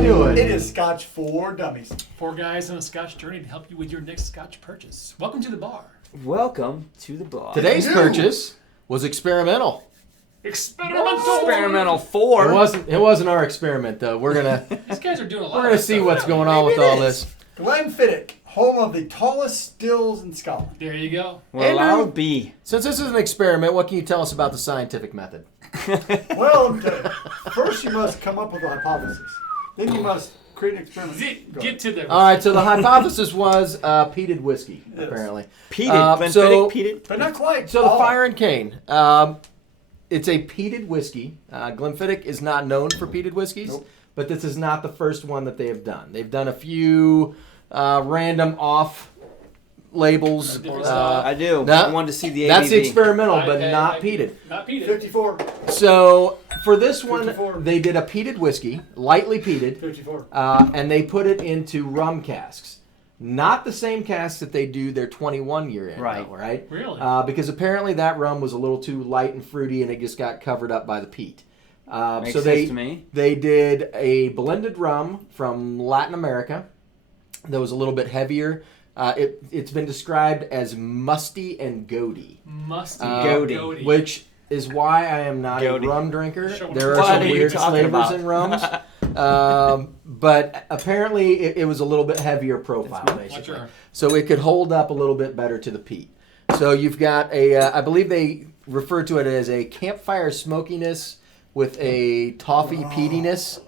you doing? It is Scotch for Dummies. 4 guys on a Scotch journey to help you with your next Scotch purchase. Welcome to the bar. Welcome to the bar. Today's purchase was experimental. Experimental 4. It wasn't our experiment though. We're gonna These guys are doing a lot. we're gonna see what's going on with all this. Glenfiddich, home of the tallest stills in Scotland. There you go. Well, Andrew, I'll be. Since this is an experiment, what can you tell us about the scientific method? Well, first you must come up with a hypothesis. Then you must create an experiment. Go Get to the. All right, so the hypothesis was peated whiskey, Yes. apparently. Peated. Glenfiddich, peated. But not quite. So the Fire and Cane, it's a peated whiskey. Glenfiddich is not known for peated whiskeys, Nope. but this is not the first one that they have done. They've done a few random off labels. I do. that- I wanted to see the ABV. That's experimental, but Okay, not okay. peated. Not peated. 54. So for this one, 54. they did a peated whiskey, lightly peated, 54. and they put it into rum casks. Not the same casks that they do their 21 year in, Right. though, right? Really? Because apparently that rum was a little too light and fruity, and it just got covered up by the peat. Makes So sense to me. they did a blended rum from Latin America that was a little bit heavier. It's been described as musty and goaty, Musty. Goaty. which is why I am not Goaty. a rum drinker. Sure. There are What some are you weird talking flavors about? in rums. But apparently it was a little bit heavier profile, basically. Sure. So it could hold up a little bit better to the peat. So you've got I believe they refer to it as a campfire smokiness with a toffee peatiness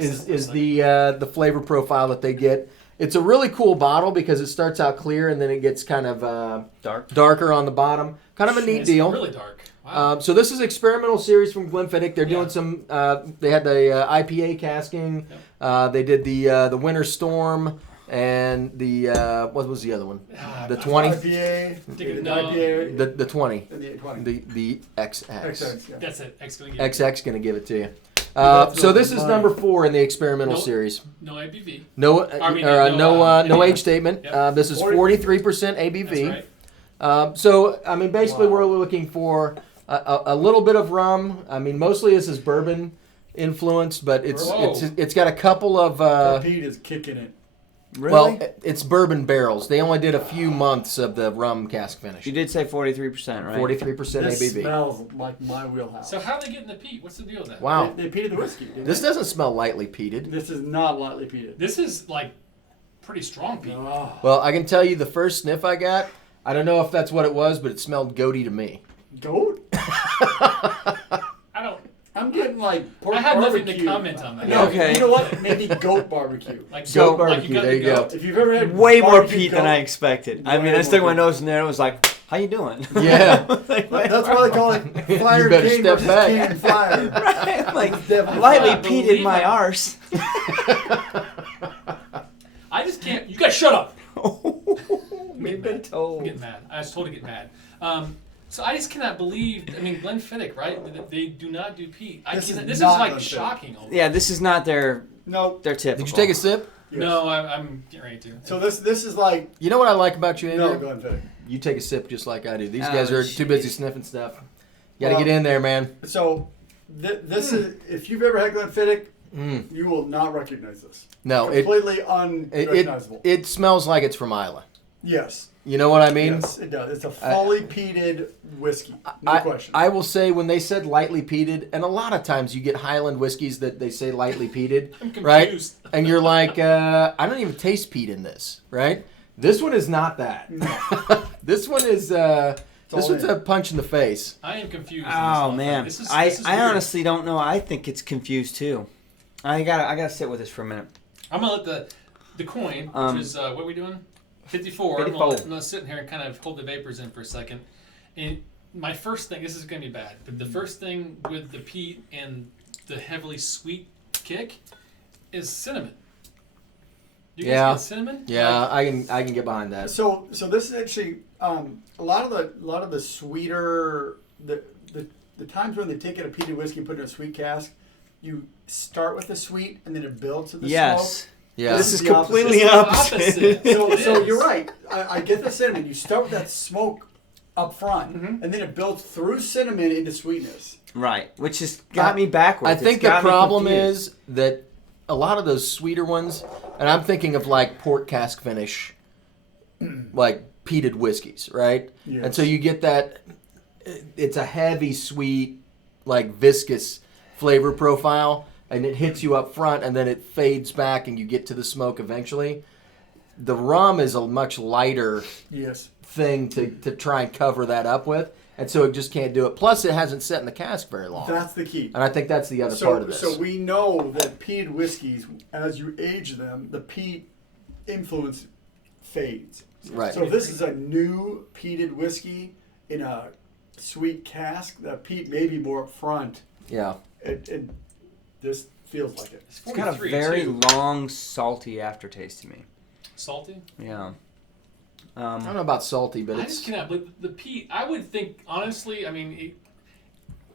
is the flavor profile that they get. It's a really cool bottle because it starts out clear and then it gets kind of darker on the bottom. Kind of a neat It's deal. really dark. Wow. So this is experimental series from Glenfiddich. They're doing Yeah. some. They had the IPA casking. They did the Winter Storm and the what was the other one? The 20. IPA. Dig- The no. IPA. The 20. And the 820. The XX. XX, yeah. That's it. Excellent. XX gonna give it to you. That's So really this is money. number 4 in the experimental Nope. series. No ABV. No, no yeah. age statement. Yep. This is 43% ABV. That's right. So I mean, basically, Wow. we're looking for a little bit of rum. I mean, mostly this is bourbon influenced, but Whoa. it's got a couple of The Pete is kicking it. Really? well, it's bourbon barrels. They only did a few months of the rum cask finish. You did say 43%, right? 43% This ABV. smells like my wheelhouse. So how are they getting the peat? What's the deal with that? Wow, They peated the whiskey. didn't this they? doesn't smell lightly peated. This is not lightly peated. This is like pretty strong peat. Oh. Well, I can tell you the first sniff I got. I don't know if that's what it was, but it smelled goaty to me. Goat? I don't. I'm getting like pork I have nothing barbecue. to comment on that. No, Okay. You know what? Maybe goat barbecue. Like Goat like barbecue, got there the you go. goat. If you've ever had Way more barbecue peat than goat- I expected. I Way mean, I more stuck my peat. nose in there and was like, how you doing? Yeah. Like, That's why they call it fire better king step versus back. king and fire. Right? I'm like, Definitely lightly fire. peated Believe my it. arse. I just can't. You guys shut up. We've been I'm told. getting mad. I was told to get mad. So I just cannot believe. I mean, Glenfiddich, right? They do not do peat. This is This is not like Glenfiddich. shocking. Yeah, this is not their Nope. typical. Did you take a sip? Yes. No, I'm getting ready to. So this is like You know what I like about you, Andrew? no, go ahead, Vic. You take a sip just like I do. These Oh, guys are too busy jeez. sniffing stuff. You gotta Well- get in there, man. So this is if you've ever had Glenfiddich, Mm. you will not recognize this. No, Completely it, unrecognizable. it smells like it's from Isla. Yes. You know what I mean? Yes, it does. It's a fully peated whiskey. No I, question. I will say when they said lightly peated, and a lot of times you get Highland whiskeys that they say lightly peated, I'm right? confused. And you're like, I don't even taste peat in this, right? This one is not that. This one is this all one's in. a punch in the face. I am confused. Oh man, This is I weird. honestly don't know. I think it's confused too. I gotta sit with this for a minute. I'm gonna let the coin, which is what are we doing? 54. 54. I'm gonna sit in here and kind of hold the vapors in for a second. And my first thing, this is gonna be bad, but the first thing with the peat and the heavily sweet kick is cinnamon. You guys Yeah. get cinnamon? Yeah, Like, I can get behind that. So this is actually a lot of the sweeter the times when they take in a peated whiskey and put it in a sweet cask, you start with the sweet and then it builds to the Yes. Yeah. This is the opposite. completely It's the opposite. opposite. smoke. It So is. you're right. I get the cinnamon. You start with that smoke up front, Mhm. and then it builds through cinnamon into sweetness. Right, which has got me backwards. I It's think the got me problem confused. is that a lot of those sweeter ones, and I'm thinking of like port cask finish, like peated whiskeys, right? Yes. And so you get that. It's a heavy, sweet, like viscous flavor profile, and it hits you up front, and then it fades back, and you get to the smoke eventually. The rum is a much lighter Yes. thing to try and cover that up with, and so it just can't do it. Plus, it hasn't set in the cask very long, That's the key. and I think that's the other part of this. So we know that peated whiskeys, as you age them, the peat influence fades. Right. So if this is a new peated whiskey in a sweet cask, the peat may be more up front. Yeah. And this feels like it. It's It's got a 43 very too. long, salty aftertaste to me. Salty. Yeah. I don't know about salty, but I it's just cannot believe the peat. I would think, honestly, I mean,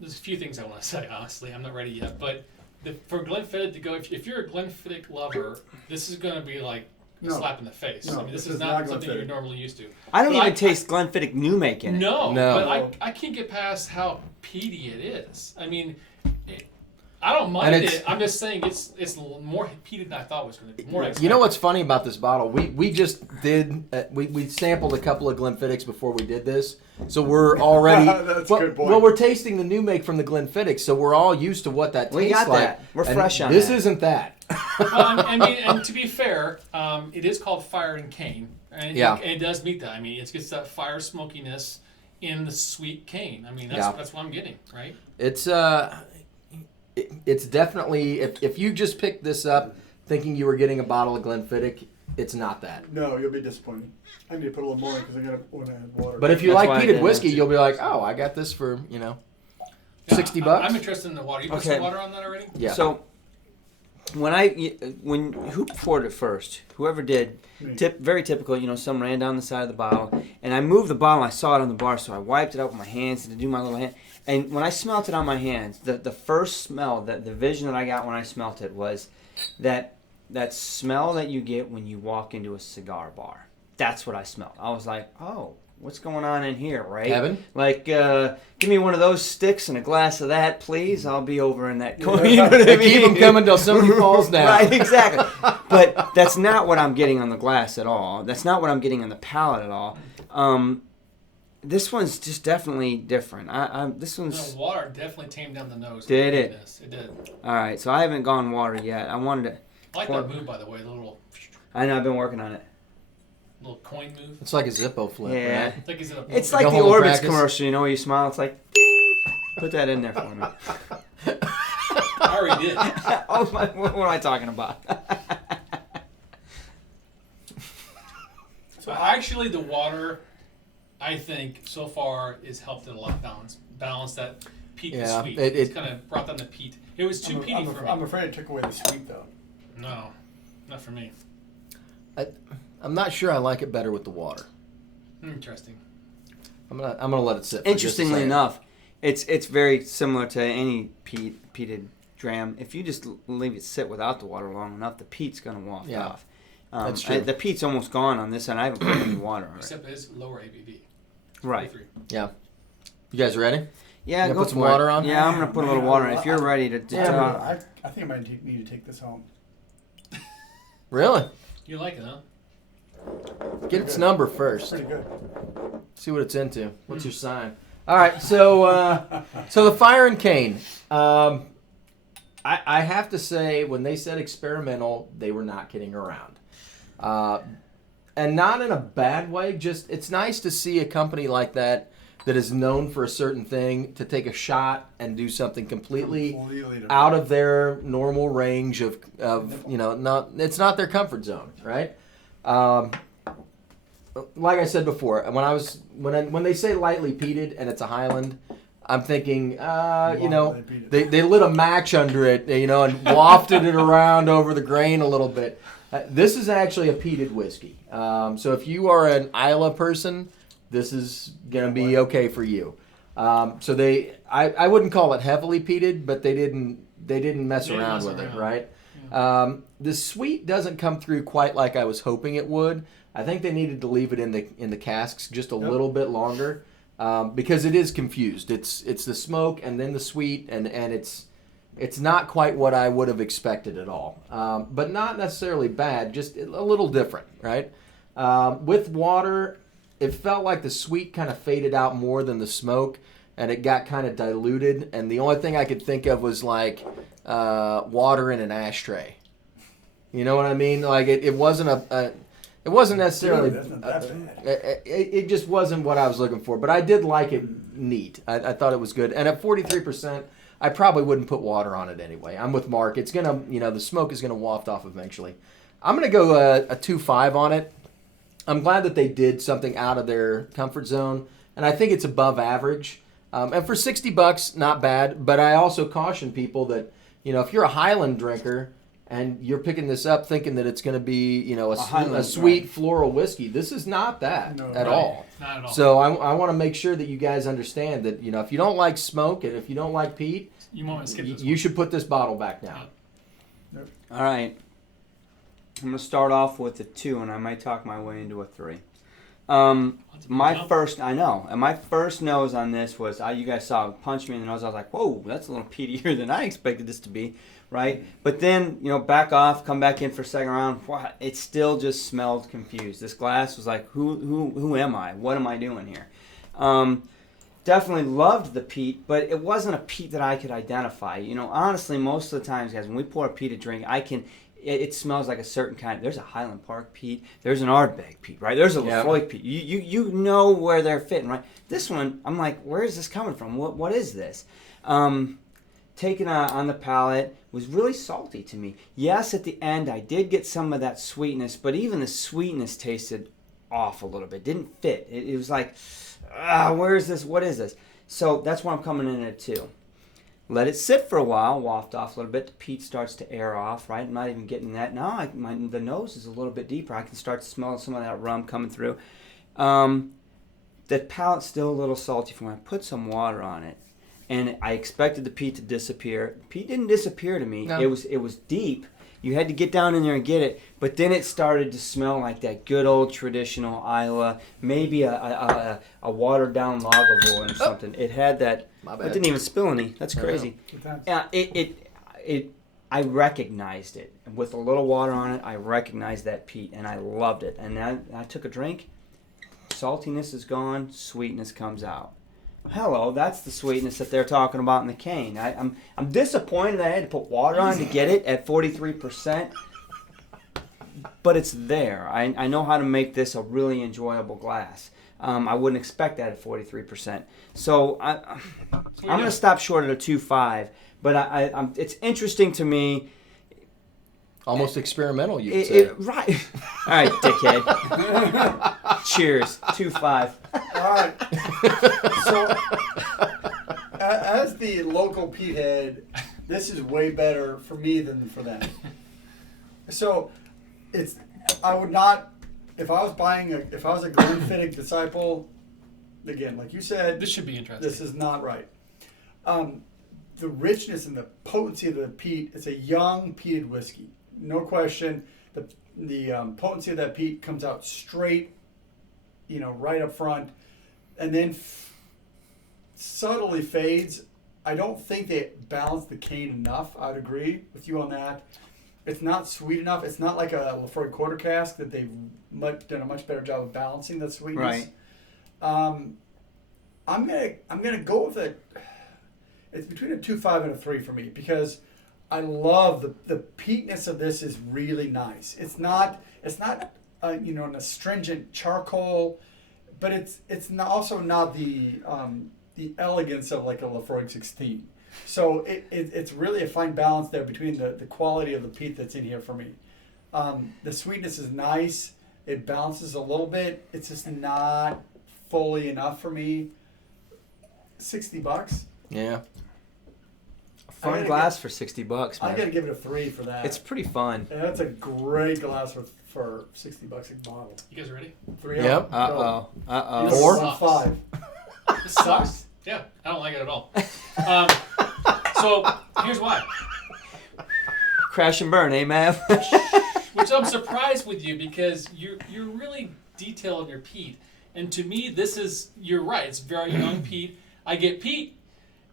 there's a few things I want to say, honestly. I'm not ready yet. But for Glenfiddich to go, if you're a Glenfiddich lover, this is going to be like a No. slap in the face. No, I mean, this this is is not not something Glenfiddich. you're normally used to. I don't But even taste Glenfiddich new make in it. No, No. but I can't get past how peaty it is. I mean, I don't And mind it's- it. I'm just saying it's more peated than I thought it was going to be. More You know what's funny about this bottle? We just did we sampled a couple of Glenfiddichs before we did this, so we're already That's a good point. well, we're tasting the new make from the Glenfiddich, so we're all used to what that tastes We got like. that. We're And fresh on this that. isn't that. Well, I mean, and to be fair, it is called Fire and Cane, and Yeah. it does meet that. I mean, it gets that fire smokiness in the sweet cane. I mean, Yeah. that's what I'm getting, right? It's definitely if you just picked this up thinking you were getting a bottle of Glenfiddich, it's not that. No, you'll be disappointed. I need to put a little more in because I got to add water. But if you That's why like I peated did whiskey, that. you'll be like, oh, I got this for Yeah, $60. I'm interested in the water. You put Okay. some water on that already? Yeah. So when who poured it first? Whoever did, Me. very typical. You know, some ran down the side of the bottle, and I moved the bottle. I saw it on the bar, so I wiped it up with my hands to do my little hand. And when I smelt it on my hands, the first smell, the vision that I got when I smelt it was that smell that you get when you walk into a cigar bar. That's what I smelled. I was like, oh, what's going on in here, right? Heaven? Like, give me one of those sticks and a glass of that, please. I'll be over in that corner. You know what I They mean? keep them coming till somebody falls down. Right, exactly. But that's not what I'm getting on the glass at all. That's not what I'm getting on the palate at all. This one's just definitely different. This one's The water definitely tamed down the nose. Did it? Yes, it did. all right. So I haven't gone water yet. I wanted to. I like that move, by the way, the I know I've been working on it. little coin move. It's like a Zippo flip, Yeah. right? It's like, is it a It's Like like a the whole Orbitz practice? commercial. You know, where you smile. It's like, ding. Put that in there for me. I already did. Oh my! What am I talking about? So actually, the water, I think, so far is helped it a lot balance that peat Yeah, to sweet. it- It's kind of brought down the peat. It was too peaty for me. I'm afraid it took away the sweet though. No, not for me. I'm not sure I like it better with the water. Interesting. I'm gonna let it sit. For just a Interestingly second. enough, it's very similar to any peated dram. If you just leave it sit without the water long enough, the peat's gonna waft Yeah, off. that's true. The peat's almost gone on this, and I haven't put any water on it. Except it is lower ABV. Right. 43. Yeah. You guys ready? Yeah, You go put some for it. water on? Yeah, I'm gonna put a little water on. If you're ready to, Yeah, I think I might need to take this home. Really? You like it, huh? Get its number first. Pretty good. See what it's into. What's your sign? All right, so the Fire and Cane. I have to say, when they said experimental, they were not kidding around, and not in a bad way. Just it's nice to see a company like that is known for a certain thing to take a shot and do something completely different. out of their normal range of it's not their comfort zone, right? Like I said before, when they say lightly peated and it's a Highland, I'm thinking, they lit a match under it, and wafted it around over the grain a little bit. This is actually a peated whiskey. So if you are an Isla person, this is gonna be okay for you. So I wouldn't call it heavily peated, but they didn't mess They didn't around mess with it, around. right? The sweet doesn't come through quite like I was hoping it would. I think they needed to leave it in the casks just a little bit longer because it is confused. It's the smoke and then the sweet and it's It's not quite what I would have expected at all, but not necessarily bad, just a little different, right? With water, it felt like the sweet kind of faded out more than the smoke, and it got kind of diluted. And the only thing I could think of was like water in an ashtray. You know what I mean? Like it wasn't it wasn't necessarily. Dude, that's not that bad. It just wasn't what I was looking for, but I did like it neat. I thought it was good, and at 43%. I probably wouldn't put water on it anyway. I'm with Mark. It's gonna, the smoke is gonna waft off eventually. I'm gonna go a 2.5 on it. I'm glad that they did something out of their comfort zone, and I think it's above average. And for $60, not bad. But I also caution people that, if you're a Highland drinker and you're picking this up thinking that it's going to be, a sweet floral whiskey, this is not that at all. Not at all. So I want to make sure that you guys understand that, if you don't like smoke and if you don't like peat, You want to skip this you should put this bottle back down. All right. I'm going to start off with a 2, and I might talk my way into a 3. My first nose on this was, you guys saw it punch me in the nose. I was like, whoa, that's a little peatier than I expected this to be, right? But then, back off, come back in for a second round. Wow, it still just smelled confused. This glass was like, who am I? What am I doing here? Definitely loved the peat, but it wasn't a peat that I could identify. Honestly, most of the times, guys, when we pour a peated drink, it smells like a certain kind. There's a Highland Park peat. There's an Ardbeg peat, right? There's a Lafroy peat. You know where they're fitting, right? This one, I'm like, where is this coming from? What is this? Taking on the palate was really salty to me. Yes, at the end, I did get some of that sweetness, but even the sweetness tasted off a little bit. Didn't fit. It was like, where is this? What is this? So that's why I'm coming in at 2. Let it sit for a while, waft off a little bit. The peat starts to air off, right? I'm not even getting that. Now the nose is a little bit deeper. I can start to smell some of that rum coming through. The palate's still a little salty from when I put some water on it. And I expected the peat to disappear. Peat didn't disappear to me. No. It was deep. You had to get down in there and get it. But then it started to smell like that good old traditional Islay, maybe a watered down Lagavulin or something. It had that. My bad. It didn't even spill any. That's crazy. Yeah, I recognized it. With a little water on it, I recognized that peat, and I loved it. And then I took a drink. Saltiness is gone. Sweetness comes out. Hello, that's the sweetness that they're talking about in the cane. I'm disappointed I had to put water on to get it at 43%, but it's there. I know how to make this a really enjoyable glass. I wouldn't expect that at 43%. So I'm going to stop short at a 2.5, but it's interesting to me. Almost experimental, you would say. Right. All right, dickhead. Cheers. 2.5. All right. So, as the local peat head, this is way better for me than for them. So, I would not, if I was a Glenfiddich disciple, again, like you said, This should be interesting. this is not right. The richness and the potency of the peat, it's a young peated whiskey. No question. The potency of that peat comes out straight, right up front, and then subtly fades. I don't think they balance the cane enough. I would agree with you on that. It's not sweet enough. It's not like a Lafroy quarter cask that they've done a much better job of balancing that sweetness. Right. I'm gonna go with it. It's between a 2.5 and a 3 for me because I love the peatness of this is really nice. It's not an astringent charcoal, but it's also not the elegance of like a Lafroy 16. So it's really a fine balance there between the quality of the peat that's in here for me. The sweetness is nice. It balances a little bit. It's just not fully enough for me. $60. Yeah. Fun glass for $60, man. I gotta give it a 3 for that. It's pretty fun. And that's a great glass for $60 a bottle. You guys ready? 3 Yep. Uh-oh. This is Four? 1.5. This sucks. Yeah, I don't like it at all. So here's why. Crash and burn, eh, Mav? Which I'm surprised with you because you're really detailed in your peat, and to me you're right. It's very young peat. I get peat,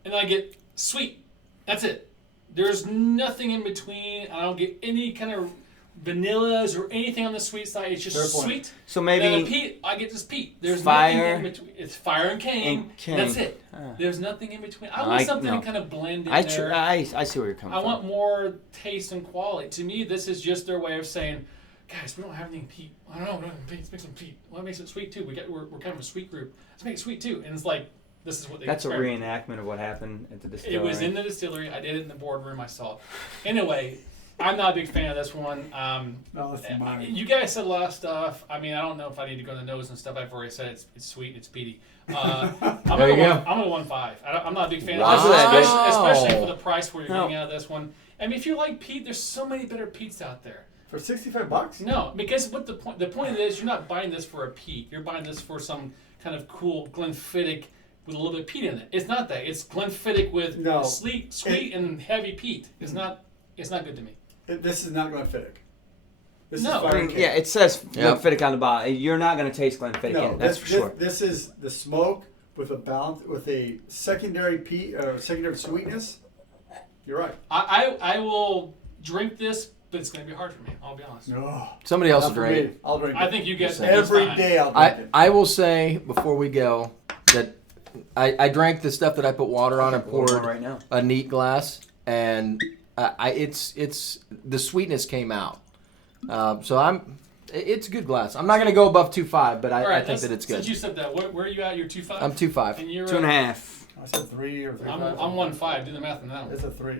and I get sweet. That's it. There's nothing in between. I don't get any kind of vanillas or anything on the sweet side. It's just Fair point. sweet. So And then maybe the peat, I get just peat. There's Fire nothing in between. It's fire and cane. and cane. That's it. Ah. There's nothing in between. I want something to kind of blend in I there. I see where you're coming I from. want more taste and quality. To me, this is just their way of saying, guys, we don't have anything peat. I don't know. Let's make some peat. Well, it makes it sweet too. We're kind of a sweet group. Let's make it sweet too. And it's like, this is what they That's a inspired me. reenactment of what happened at the distillery. It was in the distillery. I did it in the boardroom. I saw it. Anyway, I'm not a big fan of this one. No, that's mine. You guys said a lot of stuff. I mean, I don't know if I need to go to the nose and stuff. I've already said it's sweet and it's peaty. I'm There you go. I'm gonna 1.5. I'm not a big fan Wow. of this, especially, Wow. especially for the price where you're No. getting out of this one. I mean, if you like peat, there's so many better peats out there. For $65? No, because what the point of it is, you're not buying this for a peat. You're buying this for some kind of cool Glenfiddich with a little bit of peat in it. It's not that. It's Glenfiddich with No. sweet and heavy peat. It's not good to me. This is not Glenfiddich. This No. is I fire mean, cane. yeah, it says Yep. Glenfiddich on the bottle. You're not going to taste Glenfiddich No, in it, that's this, for sure. This is the smoke with a balance, with a secondary peat, secondary sweetness. You're right. I will drink this, but it's going to be hard for me. I'll be honest. No, Somebody else not will for drink me. it. I'll drink it. I think you guys Every day I'll drink it. I will say before we go that I drank the stuff that I put water on and poured right now. a neat glass, and it's the sweetness came out. So it's a good glass. I'm not going to go above 2.5, but All right, I think that it's good. Since you said that, where are you at? You're 2.5. I'm 2.5. And you're 2.5. I said 3 or 3. I'm 1.5. Do the math on that It's a 3. I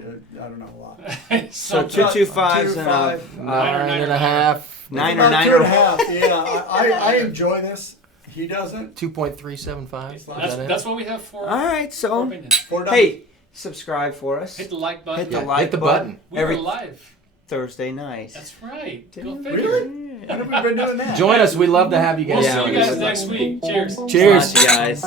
don't know a lot. one. So Something. 2.25s and a 2.5. 9.5. 9 or About 9 or 2.5. Yeah, I enjoy this. He doesn't. 2.375. Is that it? That's what we have for. All right, for so opinion. hey, subscribe for us. Hit the like button. Hit the Yeah, like hit the button. We every were live. Thursday night. That's right. Go Really? figure. Really? When have we been doing that? Join us. We love to have you We'll guys. see you join guys us. next week. Cheers. Cheers. Lots, guys.